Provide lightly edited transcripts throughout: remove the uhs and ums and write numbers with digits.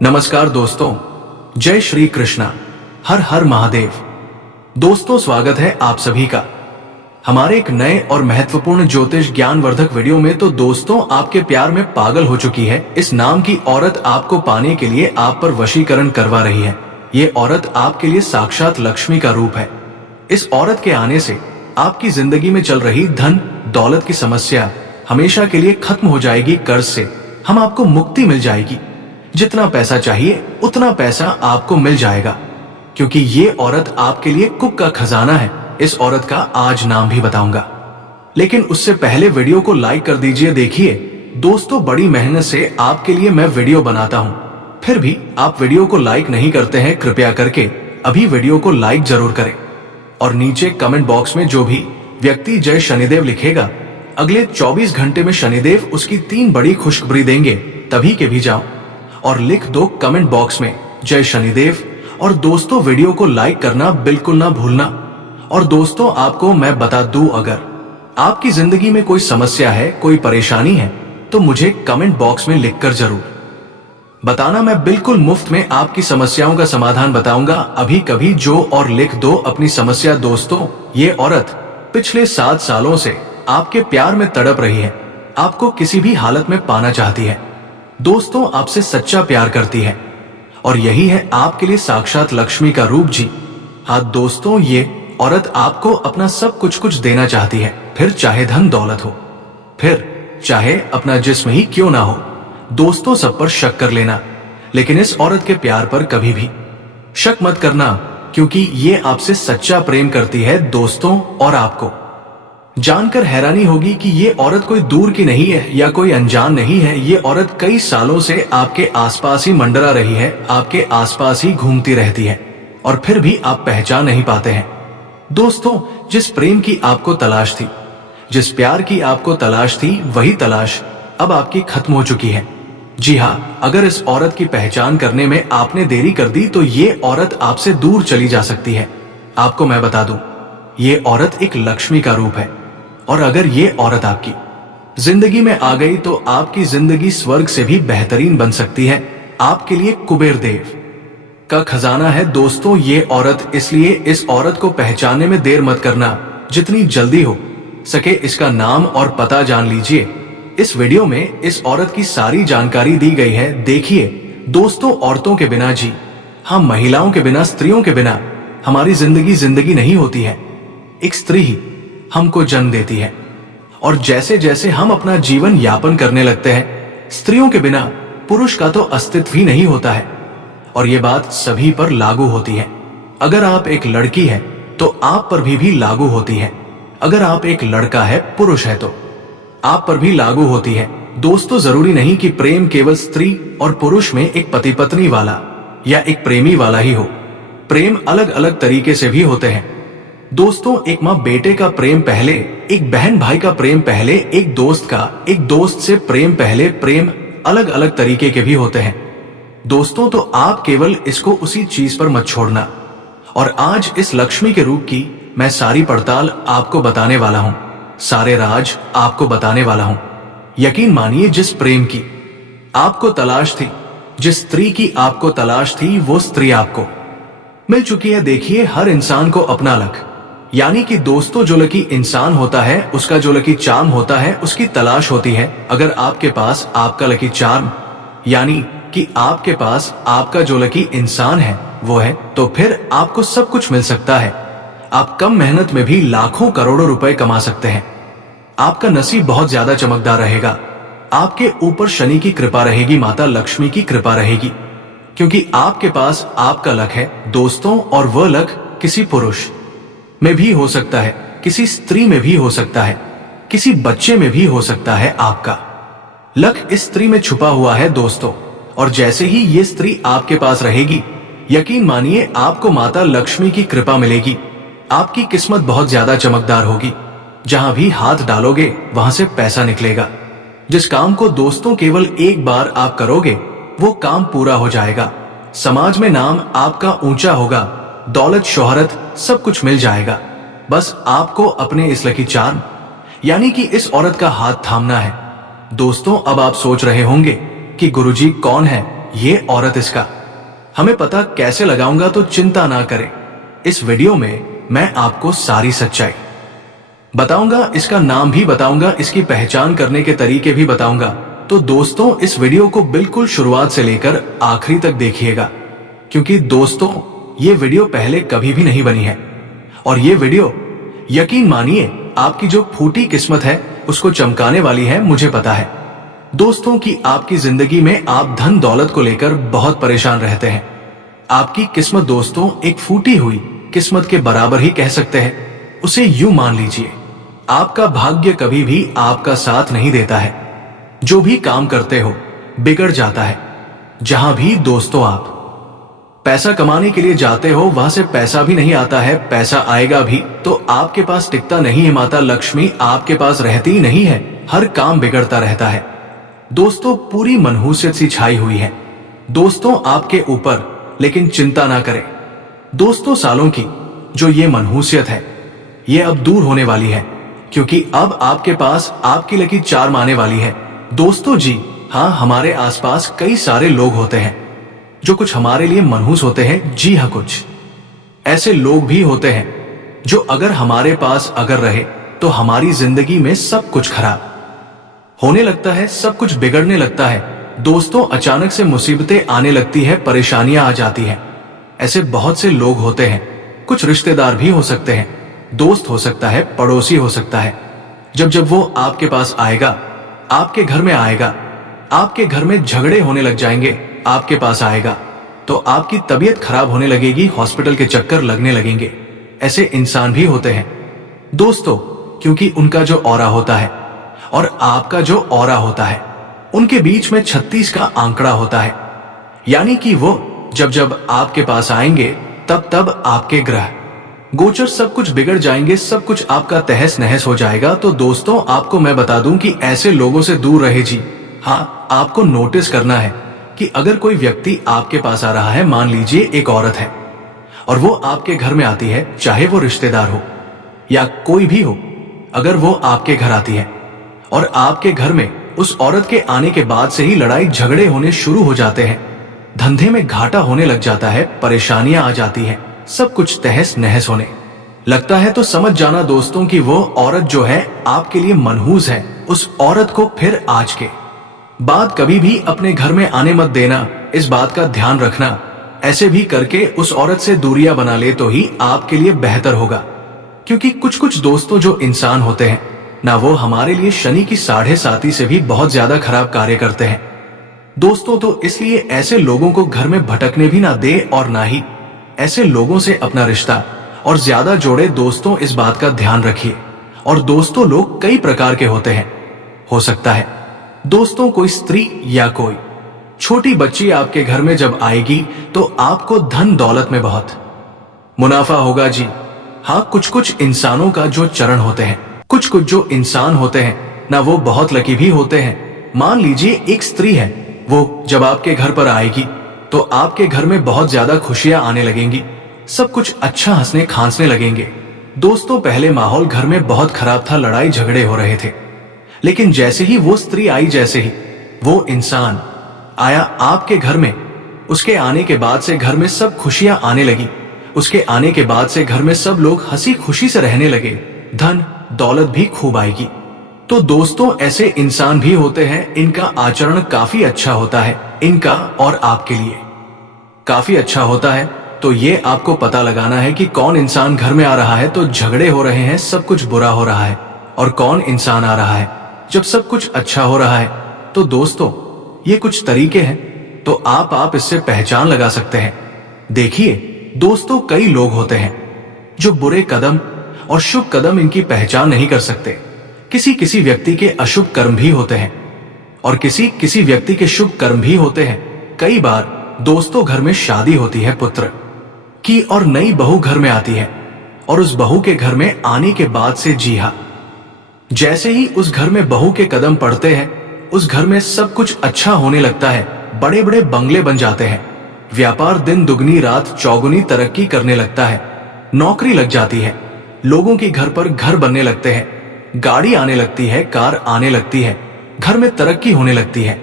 नमस्कार दोस्तों, जय श्री कृष्णा, हर हर महादेव। दोस्तों, स्वागत है आप सभी का हमारे एक नए और महत्वपूर्ण ज्योतिष ज्ञानवर्धक वीडियो में। तो दोस्तों, आपके प्यार में पागल हो चुकी है इस नाम की औरत आपको पाने के लिए आप पर वशीकरण करवा रही है। ये औरत आपके लिए साक्षात लक्ष्मी का रूप है। इस औरत के आने से आपकी जिंदगी में चल रही धन दौलत की समस्या हमेशा के लिए खत्म हो जाएगी। कर्ज से हम आपको मुक्ति मिल जाएगी। जितना पैसा चाहिए उतना पैसा आपको मिल जाएगा, क्योंकि ये औरत आपके लिए कुक का खजाना है। इस औरत का आज नाम भी बताऊंगा, लेकिन उससे पहले वीडियो को लाइक कर दीजिए। देखिए दोस्तों, बड़ी मेहनत से आपके लिए मैं वीडियो बनाता हूं, फिर भी आप वीडियो को लाइक नहीं करते हैं। कृपया करके अभी वीडियो को लाइक जरूर करें और नीचे कमेंट बॉक्स में जो भी व्यक्ति जय शनिदेव लिखेगा, अगले 24 घंटे में शनिदेव उसकी 3 बड़ी खुशखबरी देंगे। तभी के भी जाओ और लिख दो कमेंट बॉक्स में जय शनिदेव। और दोस्तों, वीडियो को लाइक करना बिल्कुल ना भूलना। और दोस्तों, आपको मैं बता दूं, अगर आपकी जिंदगी में कोई समस्या है, कोई परेशानी है, तो मुझे कमेंट बॉक्स में लिखकर जरूर बताना। मैं बिल्कुल मुफ्त में आपकी समस्याओं का समाधान बताऊंगा। अभी कभी जो और लिख दो अपनी समस्या। दोस्तों, ये औरत पिछले 7 सालों से आपके प्यार में तड़प रही है, आपको किसी भी हालत में पाना चाहती है। दोस्तों, आपसे सच्चा प्यार करती है और यही है आपके लिए साक्षात लक्ष्मी का रूप। जी हाँ दोस्तों, ये औरत आपको अपना सब कुछ देना चाहती है, फिर चाहे धन दौलत हो, फिर चाहे अपना जिस्म ही क्यों ना हो। दोस्तों, सब पर शक कर लेना, लेकिन इस औरत के प्यार पर कभी भी शक मत करना, क्योंकि ये आपसे सच्चा प्रेम करती है। दोस्तों, और आपको जानकर हैरानी होगी कि ये औरत कोई दूर की नहीं है या कोई अनजान नहीं है। ये औरत कई सालों से आपके आसपास ही मंडरा रही है, आपके आसपास ही घूमती रहती है, और फिर भी आप पहचान नहीं पाते हैं। दोस्तों, जिस प्रेम की आपको तलाश थी, जिस प्यार की आपको तलाश थी, वही तलाश अब आपकी खत्म हो चुकी है। जी हाँ, अगर इस औरत की पहचान करने में आपने देरी कर दी तो ये औरत आपसे दूर चली जा सकती है। आपको मैं बता दूं, ये औरत एक लक्ष्मी का रूप है, और अगर ये औरत आपकी जिंदगी में आ गई तो आपकी जिंदगी स्वर्ग से भी बेहतरीन बन सकती है। आपके लिए कुबेर देव का खजाना है। दोस्तों, ये औरत, इसलिए इस औरत को पहचानने में देर मत करना। जितनी जल्दी हो सके इसका नाम और पता जान लीजिए। इस वीडियो में इस औरत की सारी जानकारी दी गई है। देखिए दोस्तों, औरतों के बिना, जी हाँ, महिलाओं के बिना, स्त्रियों के बिना हमारी जिंदगी नहीं होती है। एक स्त्री ही हमको जन्म देती है, और जैसे जैसे हम अपना जीवन यापन करने लगते हैं, स्त्रियों के बिना पुरुष का तो अस्तित्व ही नहीं होता है। और ये बात सभी पर लागू होती है। अगर आप एक लड़की है तो आप पर भी लागू होती है। अगर आप एक लड़का है, पुरुष है, तो आप पर भी लागू होती है। दोस्तों, जरूरी नहीं कि प्रेम केवल स्त्री और पुरुष में एक पति पत्नी वाला या एक प्रेमी वाला ही हो। प्रेम अलग अलग तरीके से भी होते हैं। दोस्तों, एक माँ बेटे का प्रेम पहले, एक बहन भाई का प्रेम पहले, एक दोस्त से प्रेम पहले। प्रेम अलग अलग तरीके के भी होते हैं। दोस्तों, तो आप केवल इसको उसी चीज पर मत छोड़ना। और आज इस लक्ष्मी के रूप की मैं सारी पड़ताल आपको बताने वाला हूं, सारे राज आपको बताने वाला हूं। यकीन मानिए, जिस प्रेम की आपको तलाश थी, जिस स्त्री की आपको तलाश थी, वो स्त्री आपको मिल चुकी है। देखिए, हर इंसान को अपना लक, यानी कि दोस्तों, जो लकी इंसान होता है उसका जो लकी चार्म होता है, उसकी तलाश होती है। अगर आपके पास आपका लकी चार्म, यानी कि आपके पास आपका जो लकी इंसान है वो है, तो फिर आपको सब कुछ मिल सकता है। आप कम मेहनत में भी लाखों करोड़ों रुपए कमा सकते हैं। आपका नसीब बहुत ज्यादा चमकदार रहेगा। आपके ऊपर शनि की कृपा रहेगी, माता लक्ष्मी की कृपा रहेगी, क्योंकि आपके पास आपका लक है दोस्तों। और वह लक किसी पुरुष में भी हो सकता है, किसी स्त्री में भी हो सकता है, किसी बच्चे में भी हो सकता है। आपका लक इस स्त्री में छुपा हुआ है दोस्तों। और जैसे ही ये स्त्री आपके पास रहेगी, यकीन मानिए आपको माता लक्ष्मी की कृपा मिलेगी। आपकी किस्मत बहुत ज्यादा चमकदार होगी। जहां भी हाथ डालोगे वहां से पैसा निकलेगा। जिस काम को दोस्तों केवल एक बार आप करोगे, वो काम पूरा हो जाएगा। समाज में नाम आपका ऊंचा होगा, दौलत शोहरत सब कुछ मिल जाएगा। बस आपको अपने इस लकी चार्म, यानी कि इस औरत का हाथ थामना है। दोस्तों, अब आप सोच रहे होंगे कि गुरुजी कौन है ये औरत इसका हमें पता कैसे लगाऊंगा, तो चिंता ना करें। इस वीडियो में मैं आपको सारी सच्चाई बताऊंगा, इसका नाम भी बताऊंगा, इसकी पहचान करने के तरीके भी बताऊंगा। तो दोस्तों इस वीडियो को बिल्कुल शुरुआत से लेकर आखिरी तक देखिएगा, क्योंकि दोस्तों ये वीडियो पहले कभी भी नहीं बनी है और ये वीडियो यकीन मानिए आपकी जो फूटी किस्मत है उसको चमकाने वाली है। मुझे पता है दोस्तों कि आपकी जिंदगी में आप धन दौलत को लेकर बहुत परेशान रहते हैं। आपकी किस्मत दोस्तों एक फूटी हुई किस्मत के बराबर ही कह सकते हैं। उसे यूं मान लीजिए, आपका भाग्य कभी भी आपका साथ नहीं देता है। जो भी काम करते हो बिगड़ जाता है। जहां भी दोस्तों आप पैसा कमाने के लिए जाते हो वहां से पैसा भी नहीं आता है, पैसा आएगा भी तो आपके पास टिकता नहीं है। माता लक्ष्मी आपके पास रहती ही नहीं है, हर काम बिगड़ता रहता है। दोस्तों पूरी मनहूसियत सी छाई हुई है दोस्तों आपके ऊपर, लेकिन चिंता ना करें दोस्तों। सालों की जो ये मनहूसियत है ये अब दूर होने वाली है, क्योंकि अब आपके पास आपकी लकी चार्म आने वाली है दोस्तों। जी हाँ, हमारे आसपास कई सारे लोग होते हैं जो कुछ हमारे लिए मनहूस होते हैं। जी हाँ, कुछ ऐसे लोग भी होते हैं जो अगर हमारे पास अगर रहे तो हमारी जिंदगी में सब कुछ खराब होने लगता है, सब कुछ बिगड़ने लगता है दोस्तों। अचानक से मुसीबतें आने लगती है, परेशानियां आ जाती हैं। ऐसे बहुत से लोग होते हैं, कुछ रिश्तेदार भी हो सकते हैं, दोस्त हो सकता है, पड़ोसी हो सकता है। जब वो आपके पास आएगा, आपके घर में आएगा, आपके घर में झगड़े होने लग जाएंगे, आपके पास आएगा तो आपकी तबीयत खराब होने लगेगी, हॉस्पिटल के चक्कर लगने लगेंगे। ऐसे इंसान भी होते हैं दोस्तों, क्योंकि उनका जो ऑरा होता है और आपका जो ऑरा होता है उनके बीच में 36 का आंकड़ा होता है। यानी कि वो जब आपके पास आएंगे तब आपके ग्रह गोचर सब कुछ बिगड़ जाएंगे, सब कुछ आपका तहस नहस हो जाएगा। तो दोस्तों आपको मैं बता दूं कि ऐसे लोगों से दूर रहे। जी हाँ, आपको नोटिस करना है कि अगर कोई व्यक्ति आपके पास आ रहा है, मान लीजिए एक औरत है और वो आपके घर में आती है, चाहे वो रिश्तेदार हो या कोई भी हो, अगर वो आपके घर आती है और आपके घर में उस औरत के आने के बाद से ही लड़ाई झगड़े होने शुरू हो जाते हैं, धंधे में घाटा होने लग जाता है, परेशानियां आ जाती हैं, सब कुछ तहस नहस होने लगता है, तो समझ जाना दोस्तों कि वो औरत जो है आपके लिए मनहूस है। उस औरत को फिर आज के बाद कभी भी अपने घर में आने मत देना, इस बात का ध्यान रखना। ऐसे भी करके उस औरत से दूरियां बना ले तो ही आपके लिए बेहतर होगा, क्योंकि कुछ दोस्तों जो इंसान होते हैं ना, वो हमारे लिए शनि की 7.5 से भी बहुत ज्यादा खराब कार्य करते हैं दोस्तों। तो इसलिए ऐसे लोगों को घर में भटकने भी ना दे और ना ही ऐसे लोगों से अपना रिश्ता और ज्यादा जोड़े दोस्तों, इस बात का ध्यान रखिए। और दोस्तों लोग कई प्रकार के होते हैं, हो सकता है दोस्तों कोई स्त्री या कोई छोटी बच्ची आपके घर में जब आएगी तो आपको धन दौलत में बहुत मुनाफा होगा। जी हाँ, कुछ इंसानों का जो चरण होते हैं, कुछ जो इंसान होते हैं ना, वो बहुत लकी भी होते हैं। मान लीजिए एक स्त्री है, वो जब आपके घर पर आएगी तो आपके घर में बहुत ज्यादा खुशियां आने लगेंगी, सब कुछ अच्छा हंसने खांसने लगेंगे दोस्तों। पहले माहौल घर में बहुत खराब था, लड़ाई झगड़े हो रहे थे, लेकिन जैसे ही वो स्त्री आई, जैसे ही वो इंसान आया आपके घर में, उसके आने के बाद से घर में सब खुशियां आने लगी। उसके आने के बाद से घर में सब लोग हंसी खुशी से रहने लगे, धन दौलत भी खूब आएगी। तो दोस्तों ऐसे इंसान भी होते हैं, इनका आचरण काफी अच्छा होता है, इनका और आपके लिए काफी अच्छा होता है। तो ये आपको पता लगाना है कि कौन इंसान घर में आ रहा है तो झगड़े हो रहे हैं, सब कुछ बुरा हो रहा है, और कौन इंसान आ रहा है जब सब कुछ अच्छा हो रहा है। तो दोस्तों ये कुछ तरीके हैं, तो आप इससे पहचान लगा सकते हैं। देखिए दोस्तों, कई लोग होते हैं जो बुरे कदम और शुभ कदम इनकी पहचान नहीं कर सकते। किसी व्यक्ति के अशुभ कर्म भी होते हैं और किसी व्यक्ति के शुभ कर्म भी होते हैं। कई बार दोस्तों घर में शादी होती है पुत्र की और नई बहू घर में आती है, और उस बहू के घर में आने के बाद से, जी हाँ, जैसे ही उस घर में बहू के कदम पड़ते हैं, उस घर में सब कुछ अच्छा होने लगता है। बड़े बड़े बंगले बन जाते हैं, व्यापार दिन दुगनी रात चौगुनी तरक्की करने लगता है, नौकरी लग जाती है, लोगों के घर पर घर बनने लगते हैं, गाड़ी आने लगती है, कार आने लगती है, घर में तरक्की होने लगती है।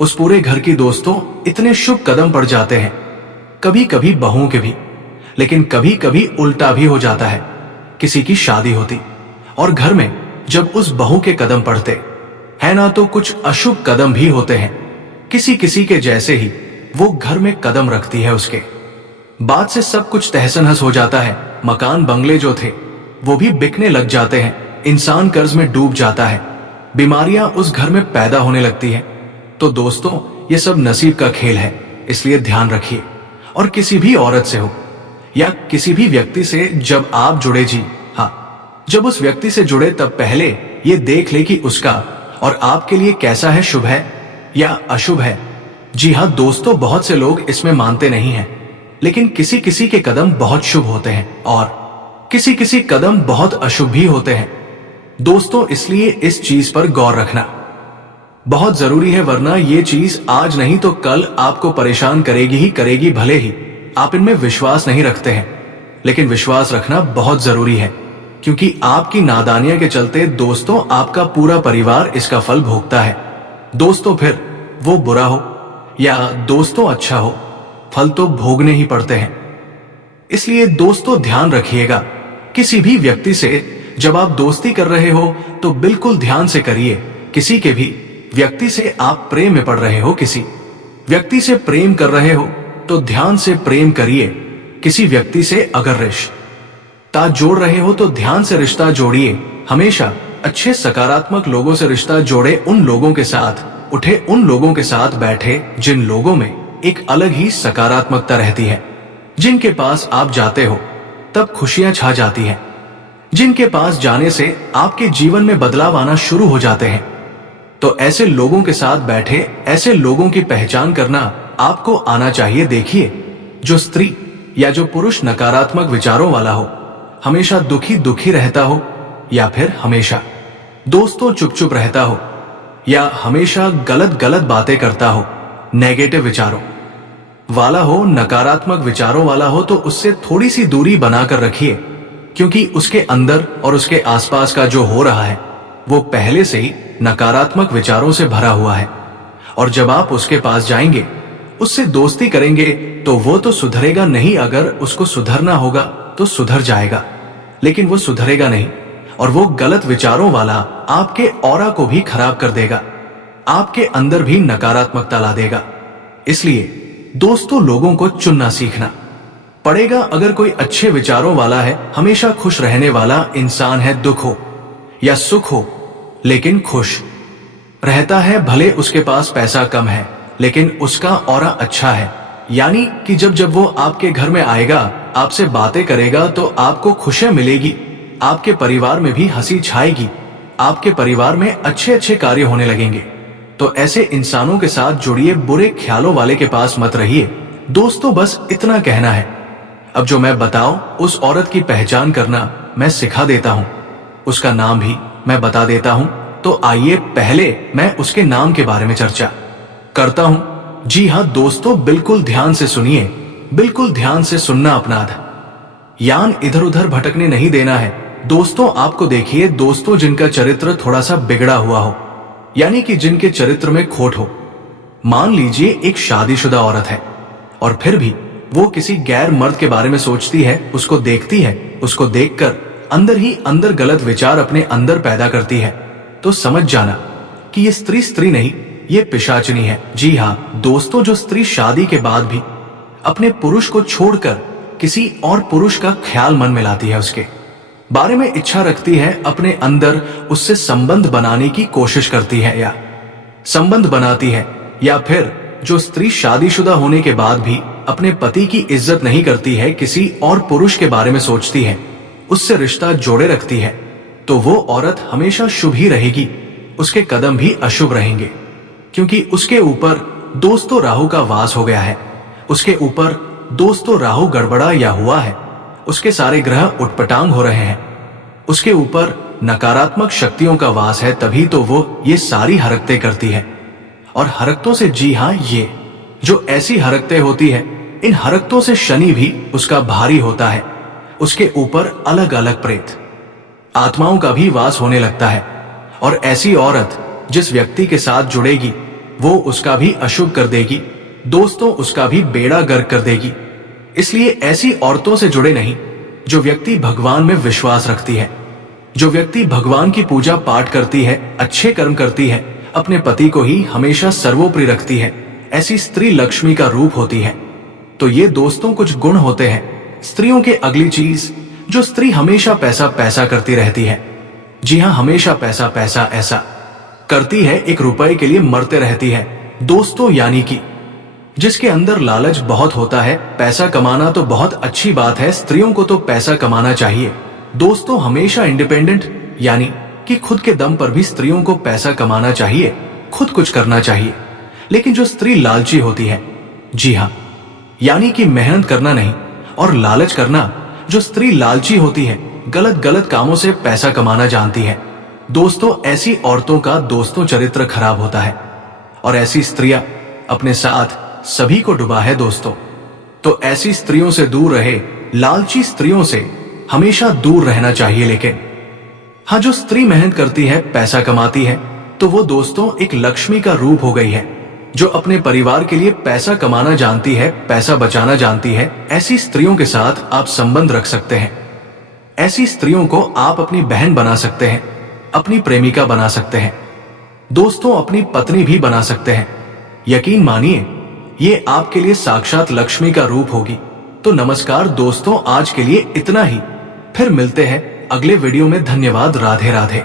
उस पूरे घर की दोस्तों इतने शुभ कदम पड़ जाते हैं, कभी कभी बहुओं के भी, लेकिन कभी कभी उल्टा भी हो जाता है। किसी की शादी होती और घर में जब उस बहू के कदम पड़ते है ना, तो कुछ अशुभ कदम भी होते हैं। किसी किसी के जैसे ही वो घर में कदम रखती है, उसके बाद से सब कुछ तहस नहस हो जाता है। मकान बंगले जो थे वो भी बिकने लग जाते हैं, इंसान कर्ज में डूब जाता है, बीमारियां उस घर में पैदा होने लगती हैं। तो दोस्तों ये सब नसीब का खेल है, इसलिए ध्यान रखिए। और किसी भी औरत से हो या किसी भी व्यक्ति से जब आप जुड़े, जी हाँ, जब उस व्यक्ति से जुड़े तब पहले ये देख ले कि उसका और आपके लिए कैसा है, शुभ है या अशुभ है। जी हाँ दोस्तों, बहुत से लोग इसमें मानते नहीं हैं, लेकिन किसी किसी के कदम बहुत शुभ होते हैं और किसी किसी कदम बहुत अशुभ भी होते हैं। दोस्तों इसलिए इस चीज पर गौर रखना बहुत जरूरी है, वरना ये चीज आज नहीं तो कल आपको परेशान करेगी ही करेगी। भले ही आप इनमें विश्वास नहीं रखते हैं, लेकिन विश्वास रखना बहुत जरूरी है, क्योंकि आपकी नादानियों के चलते दोस्तों आपका पूरा परिवार इसका फल भोगता है। दोस्तों फिर वो बुरा हो या दोस्तों अच्छा हो, फल तो भोगने ही पड़ते हैं। इसलिए दोस्तों ध्यान रखिएगा, किसी भी व्यक्ति से जब आप दोस्ती कर रहे हो तो बिल्कुल ध्यान से करिए। किसी के भी व्यक्ति से आप प्रेम में पड़ रहे हो, किसी व्यक्ति से प्रेम कर रहे हो तो ध्यान से प्रेम करिए। किसी व्यक्ति से अगर रिश्ता जोड़ रहे हो तो ध्यान से रिश्ता जोड़िए। हमेशा अच्छे सकारात्मक लोगों से रिश्ता जोड़े, उन लोगों के साथ उठे, उन लोगों के साथ बैठे जिन लोगों में एक अलग ही सकारात्मकता रहती है, जिनके पास आप जाते हो तब खुशियां छा जाती हैं, जिनके पास जाने से आपके जीवन में बदलाव आना शुरू हो जाते हैं। तो ऐसे लोगों के साथ बैठे, ऐसे लोगों की पहचान करना आपको आना चाहिए। देखिए, जो स्त्री या जो पुरुष नकारात्मक विचारों वाला हो, हमेशा दुखी दुखी रहता हो, या फिर हमेशा दोस्तों चुप चुप रहता हो, या हमेशा गलत गलत बातें करता हो, नेगेटिव विचारों वाला हो, नकारात्मक विचारों वाला हो, तो उससे थोड़ी सी दूरी बनाकर रखिए, क्योंकि उसके अंदर और उसके आसपास का जो हो रहा है वो पहले से ही नकारात्मक विचारों से भरा हुआ है। और जब आप उसके पास जाएंगे, उससे दोस्ती करेंगे, तो वो तो सुधरेगा नहीं। अगर उसको सुधरना होगा तो सुधर जाएगा, लेकिन वो सुधरेगा नहीं, और वो गलत विचारों वाला आपके ऑरा को भी खराब कर देगा, आपके अंदर भी नकारात्मकता ला देगा। इसलिए दोस्तों लोगों को चुनना सीखना पड़ेगा। अगर कोई अच्छे विचारों वाला है, हमेशा खुश रहने वाला इंसान है, दुख हो या सुख हो लेकिन खुश रहता है, भले उसके पास पैसा कम है लेकिन उसका ऑरा अच्छा है, यानी कि जब जब वो आपके घर में आएगा, आपसे बातें करेगा, तो आपको खुशियां मिलेगी, आपके परिवार में भी हंसी छाएगी, आपके परिवार में अच्छे अच्छे कार्य होने लगेंगे। तो ऐसे इंसानों के साथ जुड़िए, बुरे ख्यालों वाले के पास मत रहिए। दोस्तों बस इतना कहना है। अब जो मैं बताऊं, उस औरत की पहचान करना मैं सिखा देता हूं, उसका नाम भी मैं बता देता हूं। तो आइए पहले मैं उसके नाम के बारे में चर्चा करता हूं। जी हां दोस्तों, बिल्कुल ध्यान से सुनिए, बिल्कुल ध्यान से सुनना अपना यान इधर उधर भटकने नहीं देना है। दोस्तों आपको देखिए, दोस्तों जिनका चरित्र थोड़ा सा बिगड़ा हुआ हो, यानी कि जिनके चरित्र में खोट हो, मान लीजिए एक शादीशुदा औरत है और फिर भी वो किसी गैर मर्द के बारे में सोचती है, उसको देखती है, उसको देखकर अंदर ही अंदर गलत विचार अपने अंदर पैदा करती है, तो समझ जाना कि ये स्त्री नहीं, ये पिशाचिनी है। जी हाँ दोस्तों, जो स्त्री शादी के बाद भी अपने पुरुष को छोड़कर किसी और पुरुष का ख्याल मन में लाती है, उसके बारे में इच्छा रखती है, अपने अंदर उससे संबंध बनाने की कोशिश करती है या संबंध बनाती है, या फिर जो स्त्री शादीशुदा होने के बाद भी अपने पति की इज्जत नहीं करती है, किसी और पुरुष के बारे में सोचती है, उससे रिश्ता जोड़े रखती है, तो वो औरत हमेशा शुभ ही रहेगी, उसके कदम भी अशुभ रहेंगे, क्योंकि उसके ऊपर दोस्तों राहु का वास हो गया है, उसके ऊपर दोस्तों राहु गड़बड़ा या हुआ है, उसके सारे ग्रह उटपटांग हो रहे हैं, उसके ऊपर नकारात्मक शक्तियों का वास है, तभी तो वो ये सारी हरकतें करती है। और हरकतों से, जी हाँ, ये जो ऐसी हरकतें होती है, इन हरकतों से शनि भी उसका भारी होता है, उसके ऊपर अलग अलग प्रेत आत्माओं का भी वास होने लगता है। और ऐसी औरत जिस व्यक्ति के साथ जुड़ेगी, वो उसका भी अशुभ कर देगी, दोस्तों उसका भी बेड़ा गर्क कर देगी। इसलिए ऐसी औरतों से जुड़े नहीं। जो व्यक्ति भगवान में विश्वास रखती है, जो व्यक्ति भगवान की पूजा पाठ करती है, अच्छे कर्म करती है, अपने पति को ही हमेशा सर्वोपरि रखती है, ऐसी स्त्री लक्ष्मी का रूप होती है। तो ये दोस्तों कुछ गुण होते हैं स्त्रियों के। अगली चीज, जो स्त्री हमेशा पैसा पैसा करती रहती है। जी हाँ, हमेशा पैसा पैसा ऐसा करती है, एक रुपए के लिए मरते रहती है दोस्तों। यानी कि जिसके अंदर लालच बहुत होता है। पैसा कमाना तो बहुत अच्छी बात है, स्त्रियों को तो पैसा कमाना चाहिए दोस्तों। हमेशा इंडिपेंडेंट यानी कि खुद के दम पर भी स्त्रियों को पैसा कमाना चाहिए, खुद कुछ करना चाहिए। लेकिन जो स्त्री लालची होती है, जी हाँ, यानी कि मेहनत करना नहीं और लालच करना, जो स्त्री लालची होती है, गलत गलत कामों से पैसा कमाना जानती है दोस्तों, ऐसी औरतों का दोस्तों चरित्र खराब होता है और ऐसी स्त्रियां अपने साथ सभी को डुबा है दोस्तों। तो ऐसी स्त्रियों से दूर रहे, लालची स्त्रियों से हमेशा दूर रहना चाहिए। लेकिन हाँ, जो स्त्री मेहनत करती है, पैसा कमाती है, तो वो दोस्तों एक लक्ष्मी का रूप हो गई है, जो अपने परिवार के लिए पैसा कमाना जानती है, पैसा बचाना जानती है। ऐसी स्त्रियों के साथ आप संबंध रख सकते हैं। ऐसी स्त्रियों को आप अपनी बहन बना सकते हैं, अपनी प्रेमिका बना सकते हैं दोस्तों, अपनी पत्नी भी बना सकते हैं। यकीन मानिए, ये आपके लिए साक्षात लक्ष्मी का रूप होगी। तो नमस्कार दोस्तों, आज के लिए इतना ही। फिर मिलते हैं अगले वीडियो में। धन्यवाद। राधे राधे।